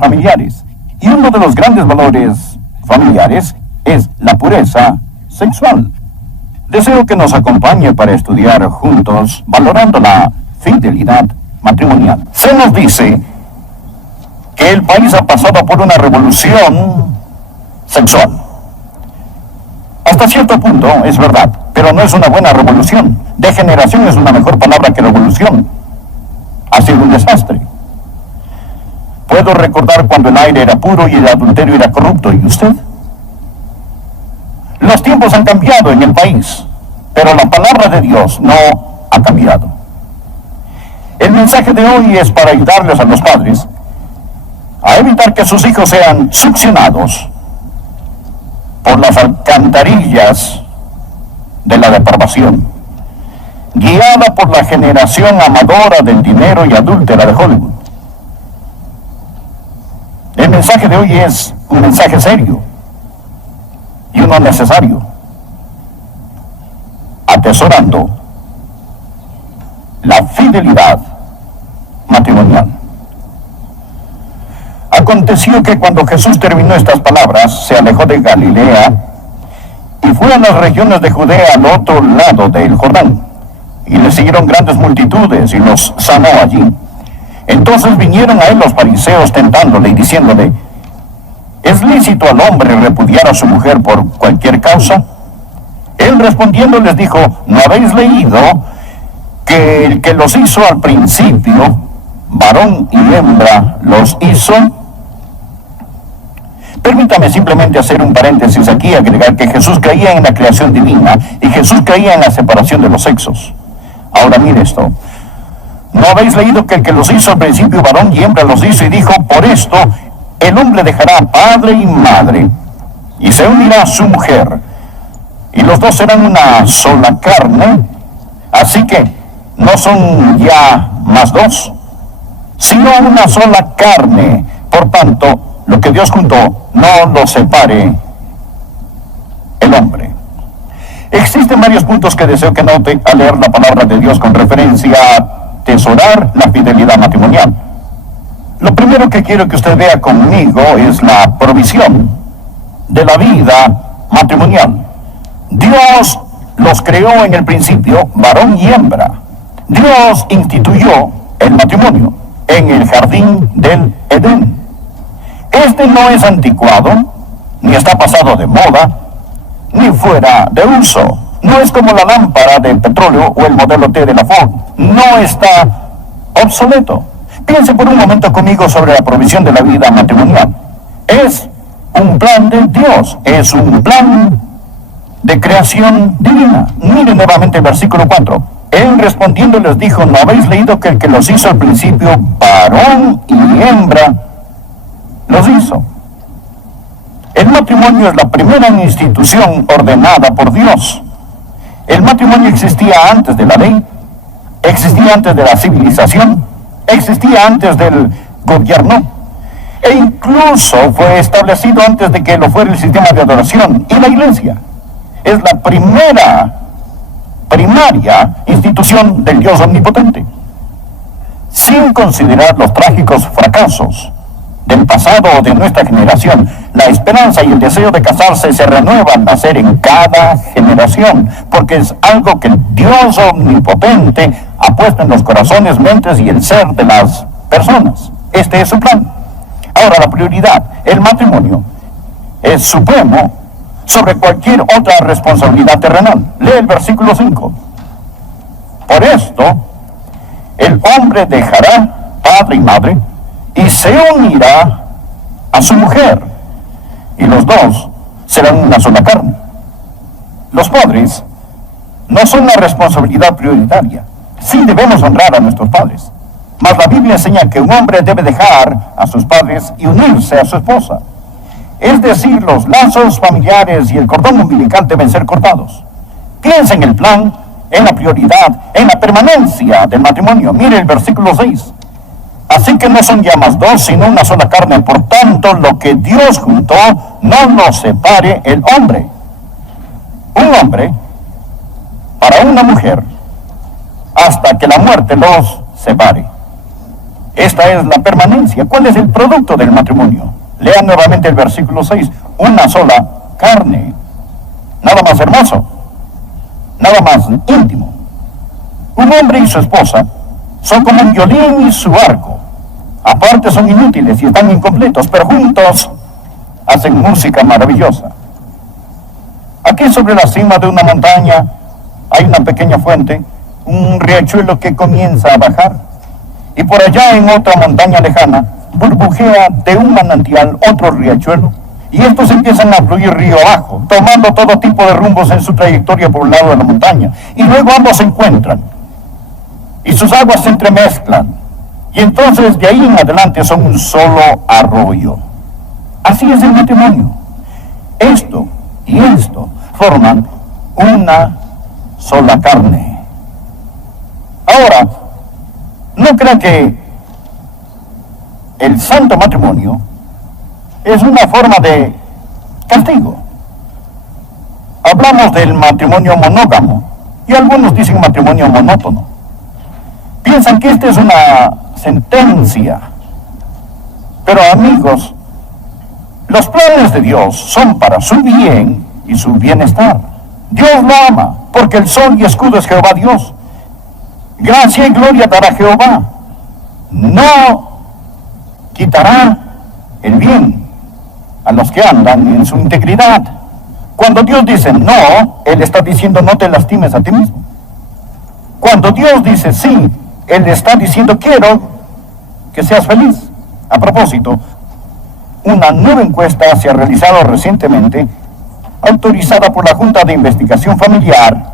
familiares. Y uno de los grandes valores familiares es la pureza sexual. Deseo que nos acompañe para estudiar juntos, valorando la fidelidad matrimonial. Se nos dice que el país ha pasado por una revolución sexual. Hasta cierto punto es verdad, pero no es una buena revolución. Degeneración es una mejor palabra que revolución. Ha sido un desastre. Puedo recordar cuando el aire era puro y el adulterio era corrupto. ¿Y usted? Los tiempos han cambiado en el país, pero la palabra de Dios no ha cambiado. El mensaje de hoy es para ayudarles a los padres a evitar que sus hijos sean succionados por las alcantarillas de la depravación, guiada por la generación amadora del dinero y adúltera de Hollywood. El mensaje de hoy es un mensaje serio y uno necesario, atesorando la fidelidad matrimonial. Aconteció que cuando Jesús terminó estas palabras, se alejó de Galilea y fue a las regiones de Judea al otro lado del Jordán, y le siguieron grandes multitudes y los sanó allí. Entonces vinieron a él los fariseos tentándole y diciéndole: ¿es lícito al hombre repudiar a su mujer por cualquier causa? Él respondiendo les dijo: ¿no habéis leído que el que los hizo al principio, varón y hembra los hizo? Permítame simplemente hacer un paréntesis aquí y agregar que Jesús creía en la creación divina y Jesús creía en la separación de los sexos. Ahora mire esto: ¿no habéis leído que el que los hizo al principio, varón y hembra los hizo? Y dijo: por esto el hombre dejará padre y madre y se unirá a su mujer, y los dos serán una sola carne. Así que no son ya más dos, sino una sola carne. Por tanto, lo que Dios juntó, no lo separe el hombre. Existen varios puntos que deseo que note al leer la palabra de Dios con referencia a atesorar la fidelidad matrimonial. Lo primero que quiero que usted vea conmigo es la provisión de la vida matrimonial. Dios los creó en el principio, varón y hembra. Dios instituyó el matrimonio en el jardín del Edén. Este no es anticuado, ni está pasado de moda, ni fuera de uso. No es como la lámpara de petróleo o el modelo T de la Ford. No está obsoleto. Piense por un momento conmigo sobre la provisión de la vida matrimonial. Es un plan de Dios, es un plan de creación divina. Miren nuevamente el versículo 4. Él respondiendo les dijo: ¿no habéis leído que el que los hizo al principio, varón y hembra, los hizo? El matrimonio es la primera institución ordenada por Dios. El matrimonio existía antes de la ley, existía antes de la civilización, existía antes del gobierno, e incluso fue establecido antes de que lo fuera el sistema de adoración y la iglesia. Es la primaria institución del Dios omnipotente. Sin considerar los trágicos fracasos del pasado o de nuestra generación, la esperanza y el deseo de casarse se renueva al nacer en cada generación, porque es algo que el Dios omnipotente ha puesto en los corazones, mentes y el ser de las personas. Este es su plan. Ahora, la prioridad, el matrimonio, es supremo sobre cualquier otra responsabilidad terrenal. Lee el versículo 5. Por esto, el hombre dejará padre y madre y se unirá a su mujer, y los dos serán una sola carne. Los padres no son la responsabilidad prioritaria. Sí debemos honrar a nuestros padres, mas la Biblia enseña que un hombre debe dejar a sus padres y unirse a su esposa. Es decir, los lazos familiares y el cordón umbilical deben ser cortados. Piensa en el plan, en la prioridad, en la permanencia del matrimonio. Mire el versículo 6. Así que no son ya más dos, sino una sola carne. Por tanto, lo que Dios juntó, no lo separe el hombre. Un hombre para una mujer, hasta que la muerte los separe. Esta es la permanencia. ¿Cuál es el producto del matrimonio? Lean nuevamente el versículo 6. Una sola carne. Nada más hermoso. Nada más íntimo. Un hombre y su esposa son como un violín y su arco. Aparte son inútiles y están incompletos, pero juntos hacen música maravillosa. Aquí sobre la cima de una montaña hay una pequeña fuente, un riachuelo que comienza a bajar. Y por allá en otra montaña lejana burbujea de un manantial otro riachuelo. Y estos empiezan a fluir río abajo, tomando todo tipo de rumbos en su trayectoria por un lado de la montaña. Y luego ambos se encuentran. Y sus aguas se entremezclan. Y entonces de ahí en adelante son un solo arroyo. Así es el matrimonio. Esto y esto forman una sola carne. Ahora, no crean que el santo matrimonio es una forma de castigo. Hablamos del matrimonio monógamo y algunos dicen matrimonio monótono. Piensan que esta es una sentencia. Pero amigos, los planes de Dios son para su bien y su bienestar. Dios lo ama, porque el sol y escudo es Jehová Dios. Gracia y gloria dará Jehová. No quitará el bien a los que andan en su integridad. Cuando Dios dice no, Él está diciendo no te lastimes a ti mismo. Cuando Dios dice sí, Él está diciendo quiero que seas feliz. A propósito, una nueva encuesta se ha realizado recientemente, autorizada por la Junta de Investigación Familiar,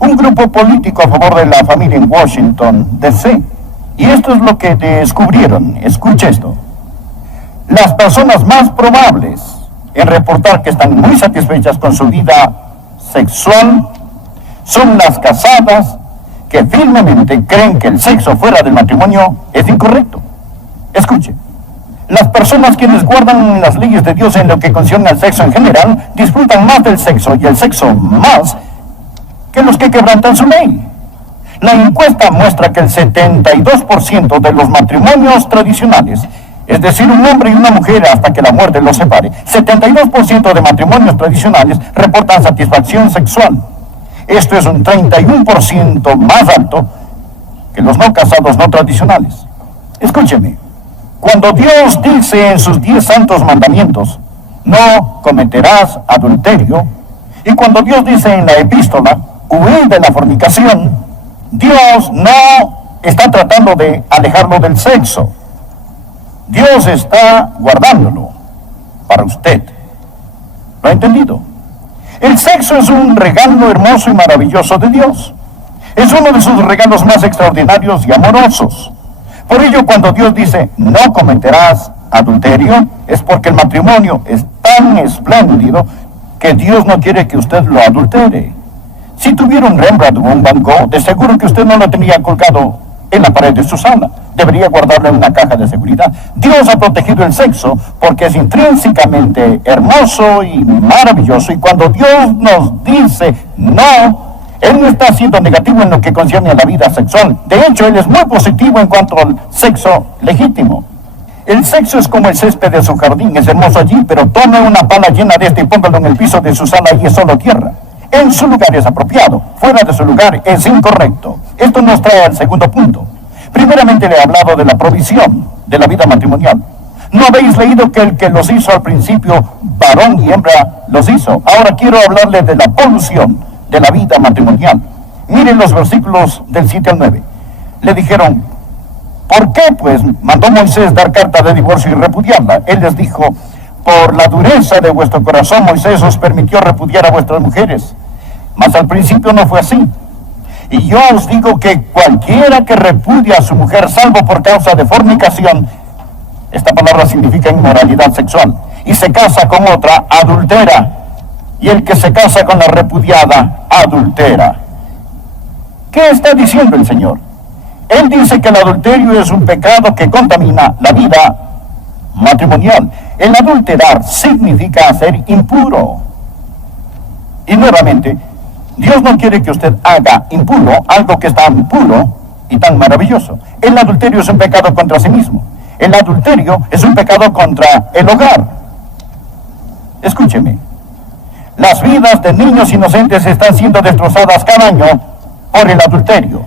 un grupo político a favor de la familia en Washington, D.C. Y esto es lo que descubrieron. Escuche esto. Las personas más probables en reportar que están muy satisfechas con su vida sexual son las casadas que firmemente creen que el sexo fuera del matrimonio es incorrecto. Escuche. Las personas quienes guardan las leyes de Dios en lo que concierne al sexo en general disfrutan más del sexo y el sexo más que los que quebrantan su ley. La encuesta muestra que el 72% de los matrimonios tradicionales, es decir, un hombre y una mujer hasta que la muerte los separe, 72% de matrimonios tradicionales reportan satisfacción sexual. Esto es un 31% más alto que los no casados no tradicionales. Escúcheme, cuando Dios dice en sus 10 santos mandamientos, no cometerás adulterio, y cuando Dios dice en la epístola, huir de la fornicación, Dios no está tratando de alejarlo del sexo. Dios está guardándolo para usted. ¿Lo ha entendido? El sexo es un regalo hermoso y maravilloso de Dios. Es uno de sus regalos más extraordinarios y amorosos. Por ello, cuando Dios dice, no cometerás adulterio, es porque el matrimonio es tan espléndido que Dios no quiere que usted lo adultere. Si tuviera un Rembrandt o un Van Gogh, de seguro que usted no lo tendría colgado en la pared de su sala. Debería guardarlo en una caja de seguridad. Dios ha protegido el sexo porque es intrínsecamente hermoso y maravilloso. Y cuando Dios nos dice no, Él no está siendo negativo en lo que concierne a la vida sexual. De hecho, Él es muy positivo en cuanto al sexo legítimo. El sexo es como el césped de su jardín, es hermoso allí, pero tome una pala llena de este y póngalo en el piso de su sala y es solo tierra. En su lugar es apropiado, fuera de su lugar es incorrecto. Esto nos trae al segundo punto. Primeramente le he hablado de la provisión de la vida matrimonial. ¿No habéis leído que el que los hizo al principio, varón y hembra, los hizo? Ahora quiero hablarle de la polución de la vida matrimonial. Miren los versículos del 7 al 9. Le dijeron, ¿por qué pues mandó Moisés dar carta de divorcio y repudiarla? Él les dijo, por la dureza de vuestro corazón Moisés os permitió repudiar a vuestras mujeres. Mas al principio no fue así. Y yo os digo que cualquiera que repudia a su mujer, salvo por causa de fornicación, esta palabra significa inmoralidad sexual, y se casa con otra, adultera. Y el que se casa con la repudiada, adultera. ¿Qué está diciendo el Señor? Él dice que el adulterio es un pecado que contamina la vida matrimonial. El adulterar significa ser impuro. Y nuevamente, Dios no quiere que usted haga impuro algo que está impuro y tan maravilloso. El adulterio es un pecado contra sí mismo. El adulterio es un pecado contra el hogar. Escúcheme. Las vidas de niños inocentes están siendo destrozadas cada año por el adulterio.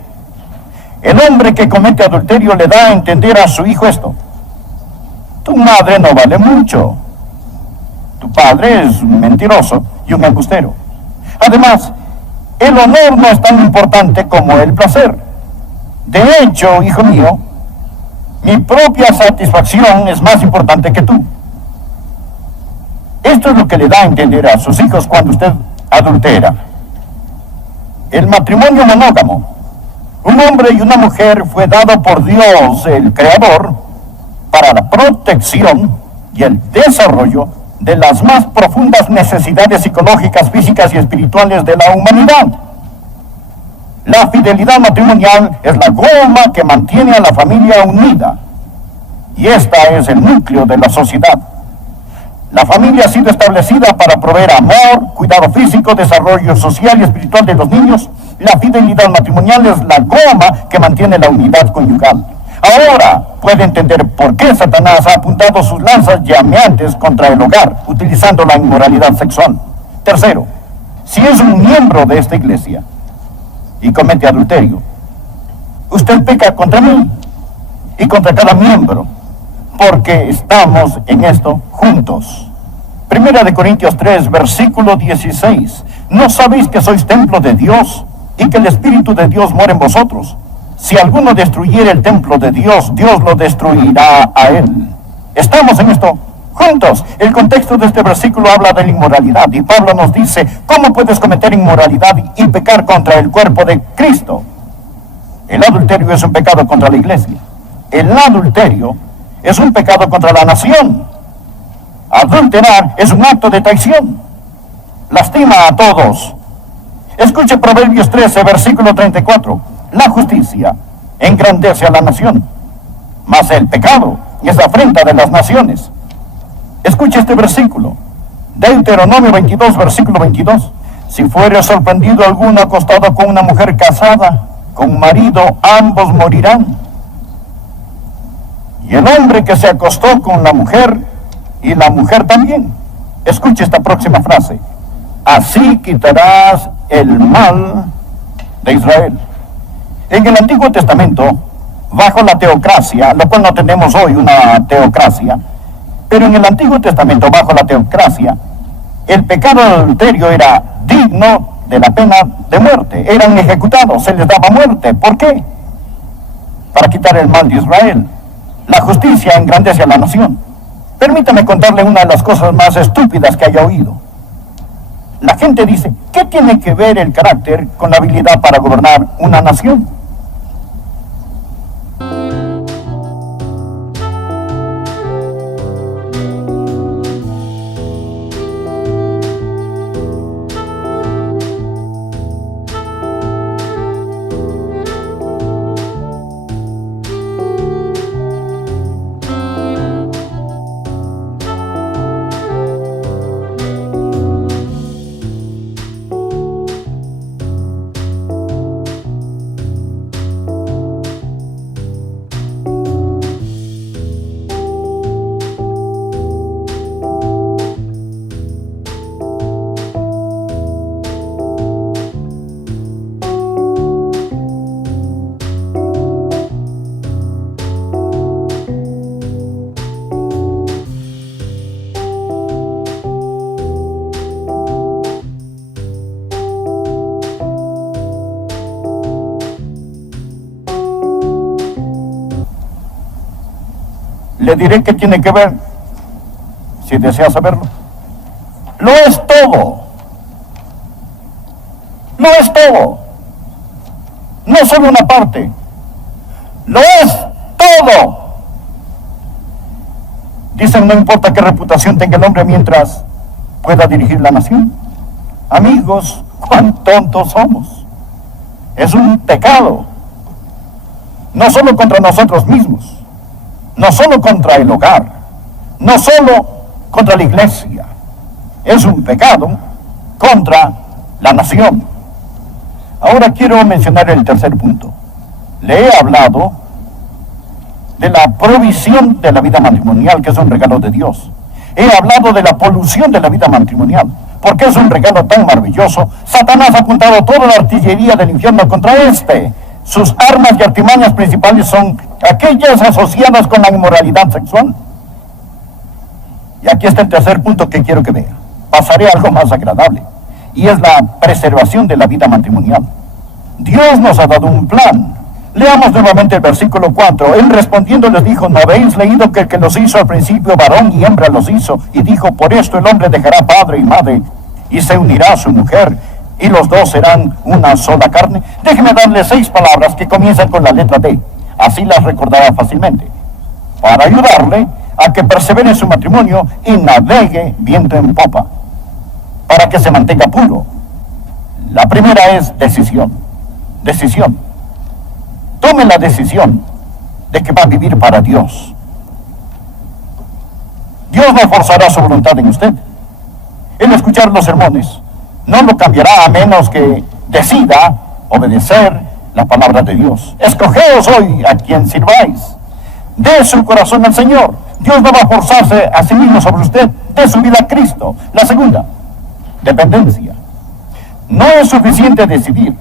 El hombre que comete adulterio le da a entender a su hijo esto: tu madre no vale mucho. Tu padre es un mentiroso y un embustero. Además, el honor no es tan importante como el placer. De hecho, hijo mío, mi propia satisfacción es más importante que tú. Esto es lo que le da a entender a sus hijos cuando usted adultera. El matrimonio monógamo, un hombre y una mujer, fue dado por Dios, el Creador, para la protección y el desarrollo de las más profundas necesidades psicológicas, físicas y espirituales de la humanidad. La fidelidad matrimonial es la goma que mantiene a la familia unida, y esta es el núcleo de la sociedad. La familia ha sido establecida para proveer amor, cuidado físico, desarrollo social y espiritual de los niños. La fidelidad matrimonial es la goma que mantiene la unidad conyugal. Ahora puede entender por qué Satanás ha apuntado sus lanzas llameantes contra el hogar, utilizando la inmoralidad sexual. Tercero, si es un miembro de esta iglesia y comete adulterio, usted peca contra mí y contra cada miembro, porque estamos en esto juntos. Primera de Corintios 3, versículo 16. ¿No sabéis que sois templo de Dios y que el Espíritu de Dios mora en vosotros? Si alguno destruyera el templo de Dios, Dios lo destruirá a él. Estamos en esto juntos. El contexto de este versículo habla de la inmoralidad, y Pablo nos dice: ¿cómo puedes cometer inmoralidad y pecar contra el cuerpo de Cristo? El adulterio es un pecado contra la iglesia. El adulterio es un pecado contra la nación. Adulterar es un acto de traición. Lastima a todos. Escuche Proverbios 13, versículo 34. La justicia engrandece a la nación, mas el pecado es la afrenta de las naciones. Escuche este versículo. Deuteronomio 22, versículo 22. Si fuere sorprendido alguno acostado con una mujer casada, con marido, ambos morirán. Y el hombre que se acostó con la mujer, y la mujer también. Escuche esta próxima frase: así quitarás el mal de Israel. En el Antiguo Testamento, bajo la teocracia, lo cual no tenemos hoy una teocracia, pero en el Antiguo Testamento, bajo la teocracia, el pecado de adulterio era digno de la pena de muerte. Eran ejecutados, se les daba muerte. ¿Por qué? Para quitar el mal de Israel. La justicia engrandece a la nación. Permítame contarle una de las cosas más estúpidas que haya oído. La gente dice: ¿qué tiene que ver el carácter con la habilidad para gobernar una nación? Le diré qué tiene que ver, si desea saberlo. Lo es todo. Lo es todo. No solo una parte. Lo es todo. Dicen: no importa qué reputación tenga el hombre mientras pueda dirigir la nación. Amigos, cuán tontos somos. Es un pecado. No solo contra nosotros mismos, no solo contra el hogar, no solo contra la iglesia. Es un pecado contra la nación. Ahora quiero mencionar el tercer punto: Le he hablado de la provisión de la vida matrimonial, que es un regalo de Dios. He hablado de la polución de la vida matrimonial, porque es un regalo tan maravilloso. Satanás ha apuntado toda la artillería del infierno contra este. Sus armas y artimañas principales son aquellas asociadas con la inmoralidad sexual. Y aquí está el tercer punto que quiero que vea. Pasaré a algo más agradable, y es la preservación de la vida matrimonial. Dios nos ha dado un plan. Leamos nuevamente el versículo 4. Él respondiendo les dijo: ¿no habéis leído que el que los hizo al principio varón y hembra los hizo? Y dijo: por esto el hombre dejará padre y madre y se unirá a su mujer, y los dos serán una sola carne. Déjenme darle 6 palabras que comienzan con la letra D. Así las recordará fácilmente, para ayudarle a que persevere en su matrimonio y navegue viento en popa, para que se mantenga puro. La primera es decisión. Decisión. Tome la decisión de que va a vivir para Dios. Dios no forzará su voluntad en usted. El escuchar los sermones no lo cambiará a menos que decida obedecer la palabra de Dios. Escogeos hoy a quien sirváis. Dé su corazón al Señor. Dios no va a forzarse a sí mismo sobre usted. Dé su vida a Cristo. La segunda, dependencia. No es suficiente decidir,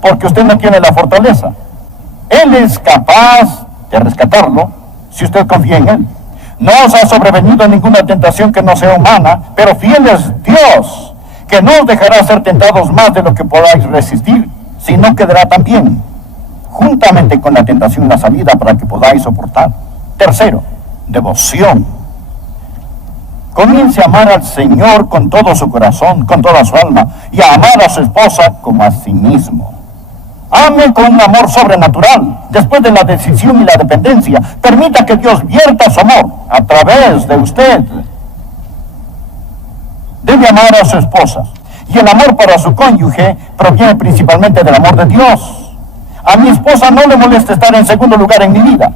porque usted no tiene la fortaleza. Él es capaz de rescatarlo si usted confía en Él. No os ha sobrevenido ninguna tentación que no sea humana, pero fiel es Dios, que no os dejará ser tentados más de lo que podáis resistir, sino que dará también, juntamente con la tentación, la salida para que podáis soportar. Tercero, devoción. Comience a amar al Señor con todo su corazón, con toda su alma, y a amar a su esposa como a sí mismo. Ame con un amor sobrenatural. Después de la decisión y la dependencia, permita que Dios vierta su amor a través de usted. Debe amar a su esposa, y el amor para su cónyuge proviene principalmente del amor de Dios. A mi esposa no le molesta estar en segundo lugar en mi vida.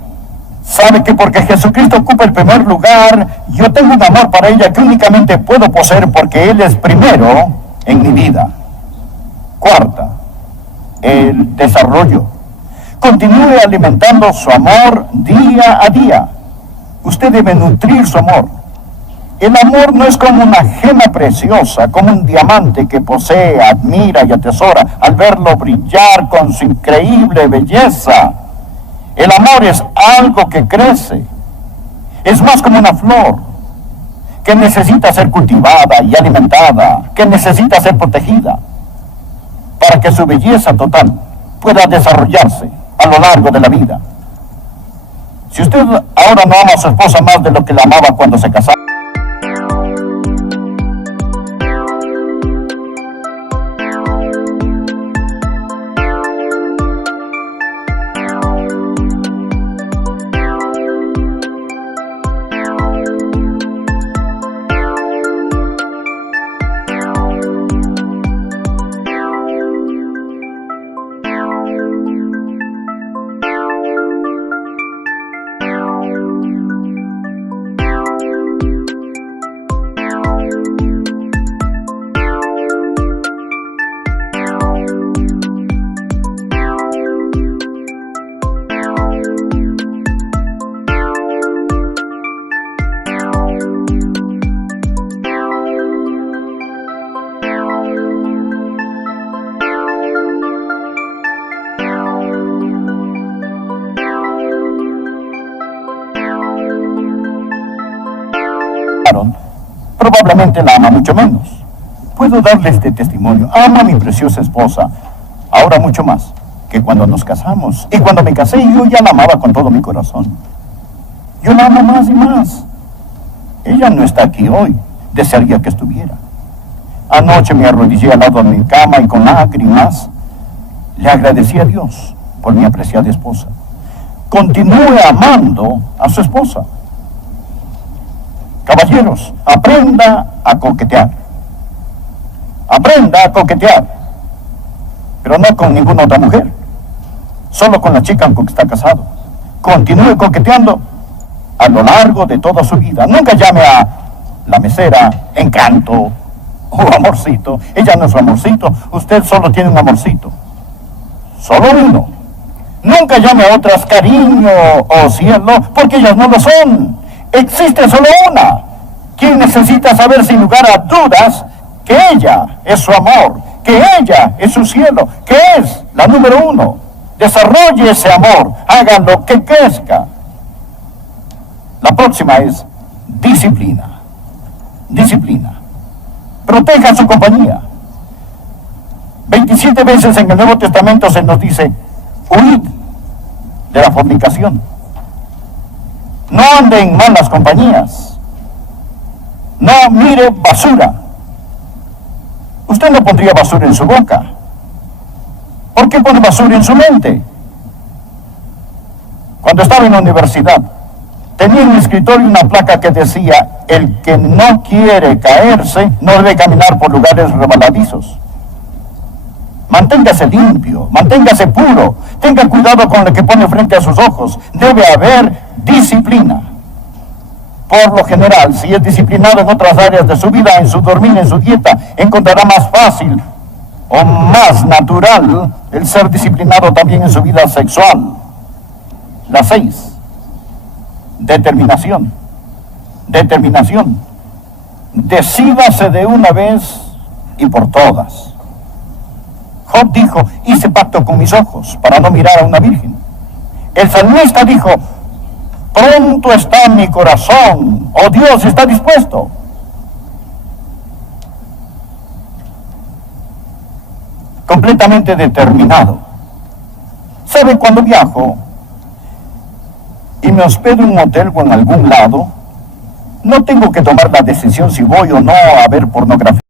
Sabe que porque Jesucristo ocupa el primer lugar, yo tengo un amor para ella que únicamente puedo poseer porque Él es primero en mi vida. Cuarta, el desarrollo. Continúe alimentando su amor día a día. Usted debe nutrir su amor. El amor no es como una gema preciosa, como un diamante que posee, admira y atesora al verlo brillar con su increíble belleza. El amor es algo que crece. Es más como una flor que necesita ser cultivada y alimentada, que necesita ser protegida, para que su belleza total pueda desarrollarse a lo largo de la vida. Si usted ahora no ama a su esposa más de lo que la amaba cuando se casaba, probablemente la ama mucho menos. Puedo darle este testimonio. Amo a mi preciosa esposa ahora mucho más que cuando nos casamos. Y cuando me casé, yo ya la amaba con todo mi corazón. Yo la amo más y más. Ella no está aquí hoy. Desearía que estuviera. Anoche me arrodillé al lado de mi cama y con lágrimas le agradecí a Dios por mi apreciada esposa. Continúe amando a su esposa. Caballeros, aprenda a coquetear. Aprenda a coquetear. Pero no con ninguna otra mujer. Solo con la chica con que está casado. Continúe coqueteando a lo largo de toda su vida. Nunca llame a la mesera encanto o amorcito. Ella no es su amorcito. Usted solo tiene un amorcito. Solo uno. Nunca llame a otras cariño o cielo, porque ellas no lo son. Existe solo una, quien necesita saber sin lugar a dudas que ella es su amor, que ella es su cielo, que es la número uno. Desarrolle ese amor, hágalo que crezca. La próxima es disciplina. Disciplina. Proteja su compañía. 27 veces en el Nuevo Testamento se nos dice, huid de la fornicación. No ande en malas compañías. No mire basura. Usted no pondría basura en su boca. ¿Por qué pone basura en su mente? Cuando estaba en la universidad, tenía en mi escritorio una placa que decía, el que no quiere caerse no debe caminar por lugares rebaladizos. Manténgase limpio, manténgase puro, tenga cuidado con lo que pone frente a sus ojos. Debe haber disciplina. Por lo general, si es disciplinado en otras áreas de su vida, en su dormir, en su dieta, encontrará más fácil o más natural el ser disciplinado también en su vida sexual. La 6. Determinación. Determinación. Decídase de una vez y por todas. Job dijo, hice pacto con mis ojos para no mirar a una virgen. El salmista dijo, pronto está mi corazón, oh Dios, está dispuesto. Completamente determinado. ¿Sabe? Cuando viajo y me hospedo en un hotel o en algún lado, no tengo que tomar la decisión si voy o no a ver pornografía.